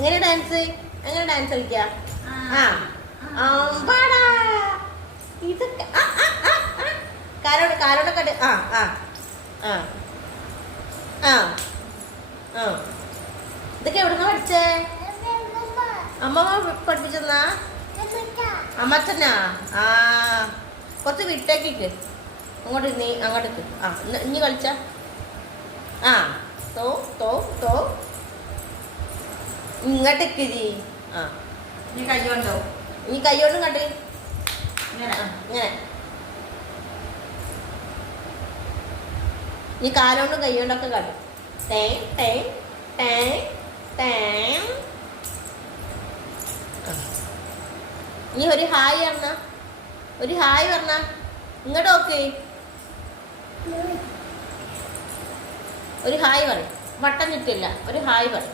എങ്ങനെ ഡാൻസ് കളിക്ക? പാടാ ഇതൊക്കെ കാലോടെ കണ്ട് ഇതൊക്കെ എവിടുന്ന പഠിച്ചേ? അമ്മമ്മ പഠിപ്പിച്ചെന്നാ? അമ്മച്ചനാ? കുറച്ച് വിട്ടേക്ക് അങ്ങോട്ട് നീ അങ്ങോട്ടേക്ക് ഇനി കളിച്ച തോ തോ തോ ഇങ്ങോട്ടേക്ക് ജി നീ കൈകൊണ്ടോ? നീ കൈകൊണ്ടും കണ്ട് ഇങ്ങനെ നീ കാലോണ്ടും കൈകൊണ്ടൊക്കെ കണ്ടു. ടേ ടേ ടേ ടേ നീ ഒരു ഹായ് പറഞ്ഞ ഇങ്ങോട്ട് നോക്ക്. ഒരു ഹായ് പറ. വട്ടം ചുറ്റില്ല. ഒരു ഹായ് പറ.